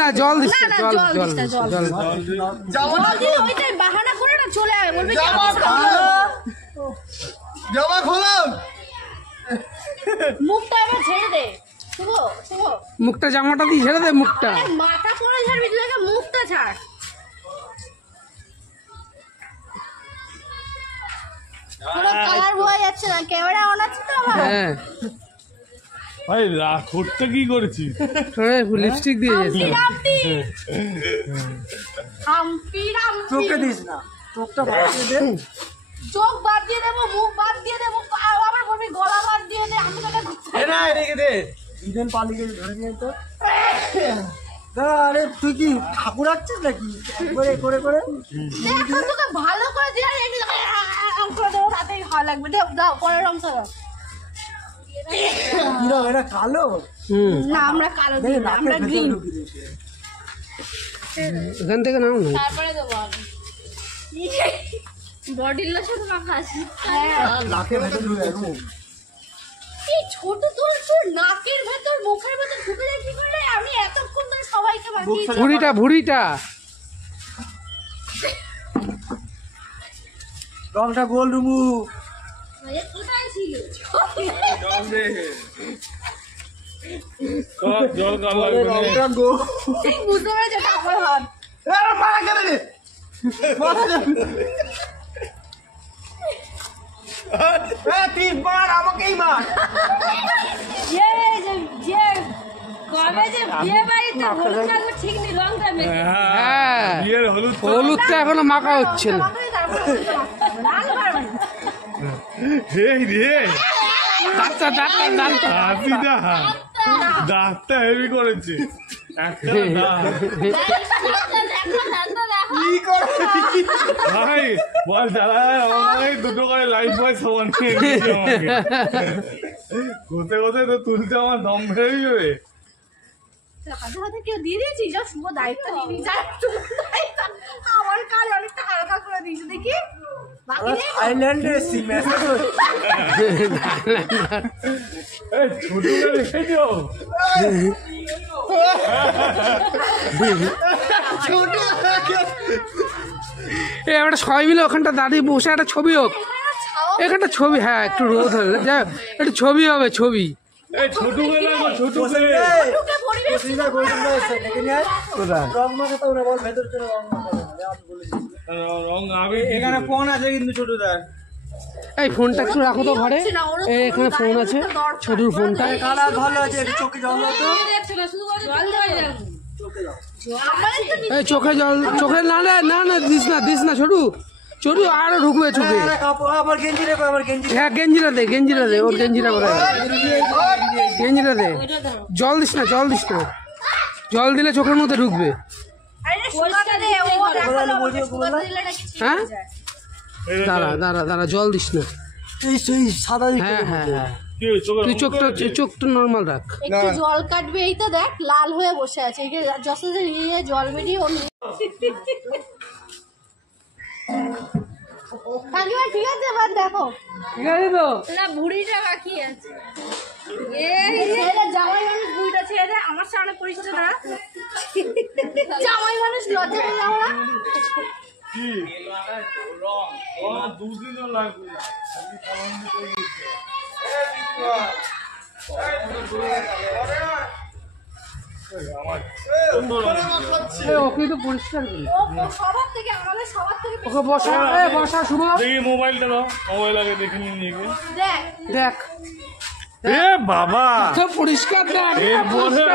না জল দিচ্ছে জল জল জল বাহানা করে না চলে আয় বলবি জামা খোলো মুখটা এবার ছেড়ে দে মুখটা জামাটা দিয়ে ছেড়ে দে মুখটা মাথা পরে ছাড়বি তুই মুখটা ছাড় পুরো কালার বোঝা যাচ্ছে না ক্যামেরা অন আছে তো আমার হ্যাঁ ভাই ঠোঁটটা কি করেছিস লিপস্টিক দিয়ে চোখে দিস না চোখটা বাদ দিয়ে দে চোখ বাদ দিয়ে দেবো মুখ বাদ দিয়ে দেবো আবার বলবি গলা বাদ দিয়ে দে আমি তোকে রেখে দে ইদেন পালিয়ে ধরে নিয়ে তো আরে তুই কি ঠাকুর আঁকছিস নাকি করে করে করে তোকে ভালো করে দিয়ে করে দেবো তাতেই ভালো লাগবে দাও পরের অংশ কিরম এটা কালো না আমরা কালো দিই না আমরা গ্রিন এখান থেকে নাও না তারপরে দেবো আমি বডি লোশন মাখাস নাকের ভেতর ঢুকে গেল এই ছোট তোর নাকের ভেতর মুখের ভেতর ঢুকে যায় কি করে আমি এতক্ষণ ধরে সবাইকে মাখিয়েছি ভুড়িটা রংটা গোল রুমু কোথায় ছিল জল কাল রংটা গোল বুঝতে পেরেছে আমার হাত মারা গেলে রে তুই মার আমাকেই মার যে কবে যে বিয়ে বাড়িতে হলুদ মাখবো ঠিক নেই রংটা মেখে হ্যাঁ বিয়ের হলুদটা এখনো মাখা হচ্ছে না এই রে ডাক্তার দাঁতটা হেভি করেছে একটা ভাই বল দাদা আমাকে দুটো করে লাইফ বয় সমান কোথায় কোথায় তো তুলতে আমার দম বেড়ে যাবে হাতে হাতে কেউ দিয়ে দিয়েছি যা শুভ দায়িত্ব নিয়ে নিয়ে আমার কাজ অনেকটা হালকা করে দিয়েছি দেখি আইল্যান্ডে এসছি মেসেজ ছোট রেখেছো একটা সবাই মিলে ওখানটা দাঁড়িয়ে বসে একটা ছবি হোক এখানটা ছবি হ্যাঁ একটু রোদ হলে যা একটু ছবি হবে ছবি ছোট রং মাখাতে ওরা বল ভেতর চলে রং আমি এখানে ফোন আছে কিন্তু ছোটদার এই ফোনটা একটু রাখো তো ঘরে এই এখানে ফোন আছে ছোটুর ফোনটা কালার ভালো আছে একটু চোখে জল দাও তো এই চোখে জল চোখে না না দিস না ছোটু আরো ঢুকবে চোখে আবার গেঞ্জি রেখো আবার গেঞ্জি হ্যাঁ গেঞ্জিটা দে ওর গেঞ্জিটা কোথায় গেঞ্জিটা দে জল দিস না জল দিলে চোখের মধ্যে ঢুকবে হ্যাঁ দাঁড়া জল দিস না এই সাদা হ্যাঁ তুই চোখটা নর্মাল রাখ একটু জল কাটবে এই তো দেখ লাল হয়ে বসে আছে এই যে যশোরে নিয়ে জল বেরিয়ে ওর কাকিমা ঠিক আছে এবার দেখো ঠিক আছে তো না বুড়িটা বাকি আছে জামাই মানুষ বুড়িটা ছেড়ে দেয় আমার সামনে পরিচয় না জামাই মানুষ লজ্জা পেয়ে যাও না ওকে তো পরিষ্কার সবার থেকে আমাদের সবার থেকে ওকে বসা শুভ দেখি মোবাইলটা দাও মোবাইল আগে দেখে নিয়ে দেখ এ বাবা পরিষ্কার দেখ বসা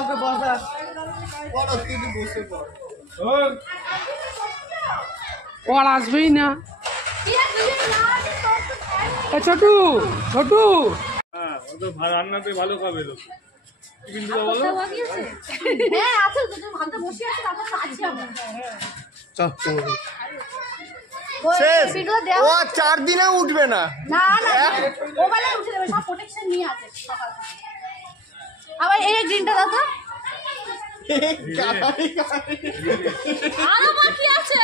ওকে বসা ও আর আসবেই না ছোটু হ্যাঁ ও তো রান্নাতে ভালো খাবে তো কিন্তু বলো হ্যাঁ আছে তো ভাতে বসে আছে তারপর আছি আমরা ও 4 দিনে উঠবে না না মোবাইলে উঠে দেবে সব প্রোটেকশন নিয়ে আছে আবার এই গ্রিনটা দাও তো আরো বাকি আছে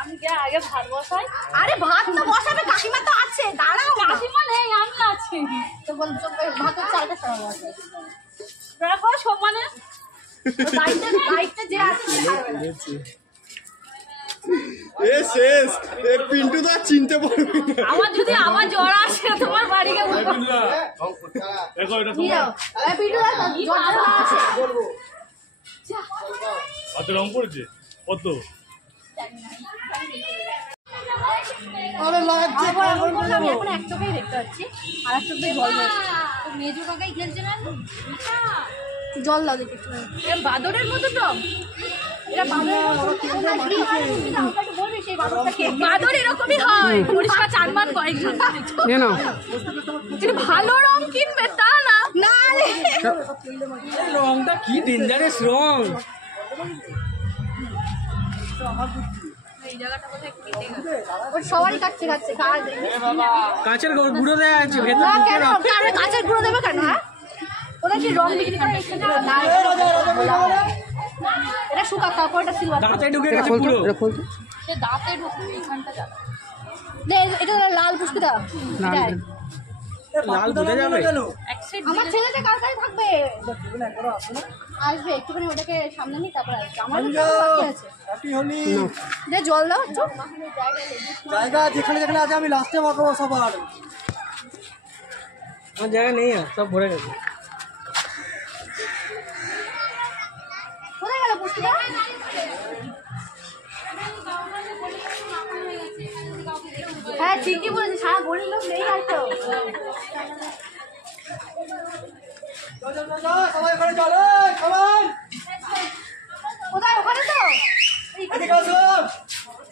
আমি আগে ভাত বসাই আরে ভাত তো বসাবে কাকিমা তো আছে তো বল ভাত চালটা সরাবো রাখো সমানে বাইকটা যে আছে এ শেষ এ পিন্টু তো আর চিনতে পারবি না। আমার যদি আবার জ্বর আসে তোমার বাড়িকে বলবো দেখো এটা নিয়ে যাও পিটু দাদা জ্বর আছে কত রং পড়েছে কত আরে লাগছে আমি এখন এক চোখেই দেখতে পাচ্ছি আর এক চোখে জল মেজো কাকাই খেলছে না জল দাও দেখি একটু বাদরের মতো তো এটা বাদর এরকমই হয় পরিষ্কার চারমান কয়েক নিয়ে নাও ভালো রং কিনবে তা না না রংটা কি ডেঞ্জারাস রং এই জায়গাটা কোথায় কেটে গেছে ওর সবারই কাটছে কাঁচের গুঁড়ো দেওয়া আছে না কেন কাঁচের গুঁড়ো দেবে কেন হ্যাঁ ওরা কি রং বিক্রি করে এখানে না এটা শুকা তারপর এটা সিলভার দাঁতে ঢুকে গেছে পুরো এটা খুলতো সে দাঁতে ঢুকে এখানটা যাবে এটা লাল পুষ্পি দাও লাল বোঝা যাবে আমার ছেলেটা কার কাছে থাকবে আসবে একটুখানি ওটাকে সামনে নিই তারপর আসবে আমার আছে হ্যাপি হোলি দে জল দাও একটু জায়গা যেখানে যেখানে আছে আমি লাস্টে মাখাবো সবার। আমার জায়গা নেই আর সব ভরে গেছে কোথায় গেল পুষ্পিদা হ্যাঁ ঠিকই বলেছি সারা গরিব লোক নেই আর তো সবাই ঘরে চলো সবাই কোথায় ওখানে তো এদিকে আসো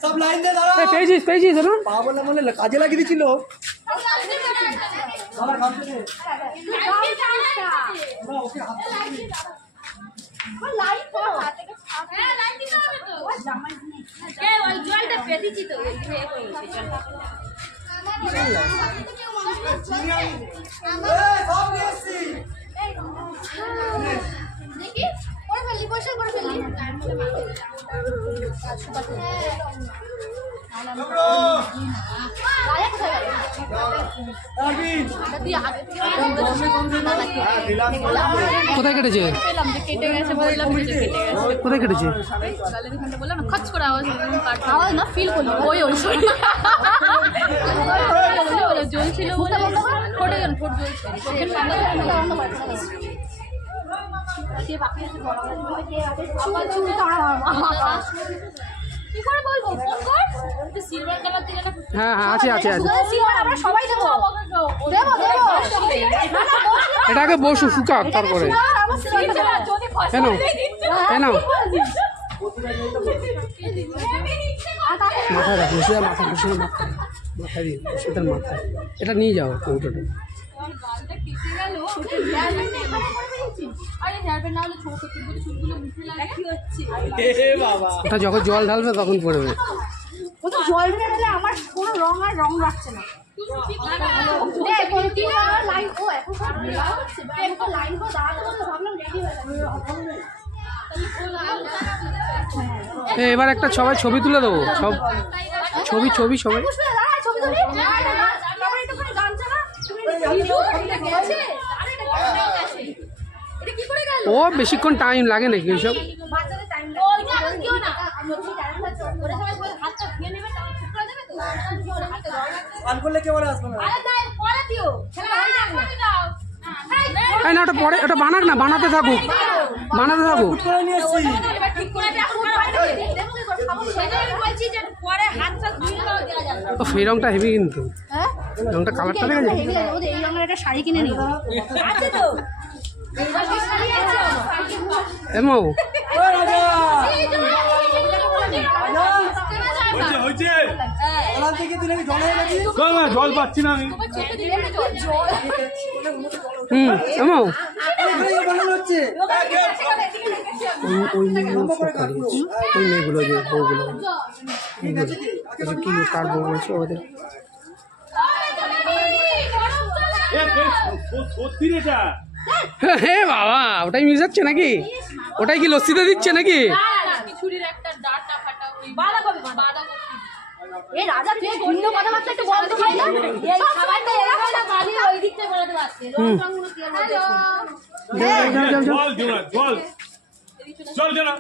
সব লাইন দিয়ে দাঁড়াও। পেয়েছিস না পা বলে মনে কাজে লাগিয়ে দিয়েছিল দাঁড়া ঘামতে দে। আমরা ওকে হাত লাইট তো হ্যাঁ লাইট দিতে হবে তো ওই জলটা পেতেছি তো এই যে সব নিয়ে এসছি। দেখি করে ফেললি পয়সা করে ফেললি কোথায় কেটেছে পেলাম যে কেটে গেছে বললাম যে কেটে গেছে কোথায় কেটেছে গলার এখানটা বললাম না খচ করে আওয়াজ আওয়াজ না ফিল করলাম ওই সরি জ্বলছিল বলে ফোটে গেল ফোট জ্বলছে চোখের সামনে কি করে বলবো ফোন কর সিলভার কালার দিলে না হ্যাঁ আছে সিলভার আমরা সবাই দেবো দেবো এটা আগে বসু শুকাক তারপরে কেন কেন মাথায় রাখ বসে মাথা বসে মাথায় দিয়ে বসে মাথায় এটা নিয়ে যাও কৌটোটা ওটা যখন জল ঢালবে তখন পড়বে জল ঢেলে আমার কোনো রং আর রং রাখছে না এবার একটা সবাই ছবি তুলে দেবো সব ছবি সবাই ও বেশিক্ষণ টাইম লাগে নাকি ওইসব স্নান করলে কেমন আসবে না না ওটা পরে ওটা বানাক না বানাতে থাকুক করে নিয়ে এসছি ও সেই রংটা হেভি কিন্তু রংটা কালারটা দেখে এই রঙের একটা শাড়ি কিনে নিই এমো হয়েছে ওখান থেকে তুলে আমি জলে গেছি জল পাচ্ছি না আমি এমো বানানো হচ্ছে ওই মেয়েগুলো যে বউগুলো কি কার বউ বলছে ওদের সত্যি রেটা হে বাবা ওটাই মিশাচ্ছে নাকি ওটাই কি লস্যিতে দিচ্ছে নাকি এই রাজা তুই ভিন্ন কথাবার্তা একটু বলতে পারি না এই খাবারটা এরা হয় না বাড়ির ওই দিকটা জল জোনা জল জল জোনা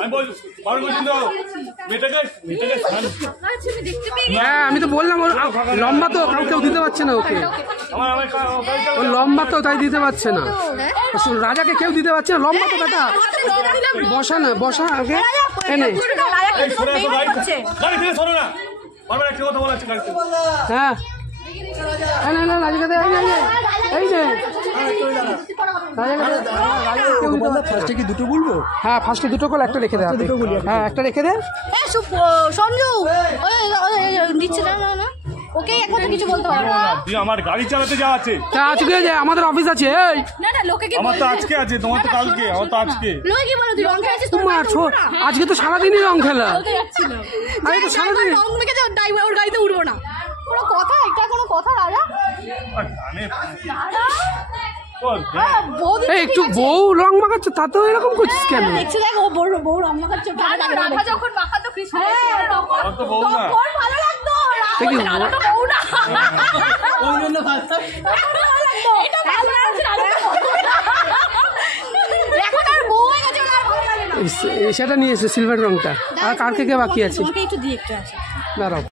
আমি বল বারণ করছি তো মেয়েটাকে হ্যাঁ আমি তো বললাম ওর লম্বা তো কেউ দিতে পারছে না ওকে, ও লম্বা তো তাই দিতে পারছে না, রাজাকে কেউ দিতে পারছে না, লম্বা তো বেটা। বসা না, বসা আগে এনে। গাড়ি থেকে সরো না, বারবার একটা কথা বলা আছে গাড়িতে। হ্যাঁ না না রাজাকে দে, এই যে ফার্স্টে কি দুটো বলবো? হ্যাঁ ফার্স্টে দুটো কল, একটা রেখে দে হাতে। হ্যাঁ একটা রেখে দে। সঞ্জু দিচ্ছে না না না, ওকে এখন কিছু বলতে পারবো না। তুই আমার গাড়ি চালাতে যাওয়া আছে। তা আজকে যে আমাদের অফিস আছে, এই না না লোকে কি আমার তো আজকে আছে, তোমার তো কালকে, আমার তো আজকে। লোকে কি বলো তুই রং খেলেছিস? তোমার আজকে তো সারাদিনই রং খেলা। বলতে যাচ্ছিল আরে তো সারাদিন রং মেখে যাও, ড্রাইভার ওর গাড়িতে উঠবো না। কোনো কথা, এটা কোনো কথা রাজা? এই একটু বউ রং মাখাচ্ছে, তাতেও এরকম করছিস কেন? দেখছি দেখ ও বউ রং মাখাচ্ছে, রাজা যখন মাখাতো কৃষ্ণ আমার তো বউ না। ভালো লাগতো, দেখি রাজা তো বউ না। ওই জন্য ফার্স্ট এটা ভালো লাগছে, রাজা তো বউ না। এখন আর বউ হয়ে গেছে, আর ভালো লাগে না। সেটা নিয়ে এসে সিলভার রংটা। আর কার কে বাকি আছে? তোমাকে একটু দিয়ে একটু আছে দাঁড়াও।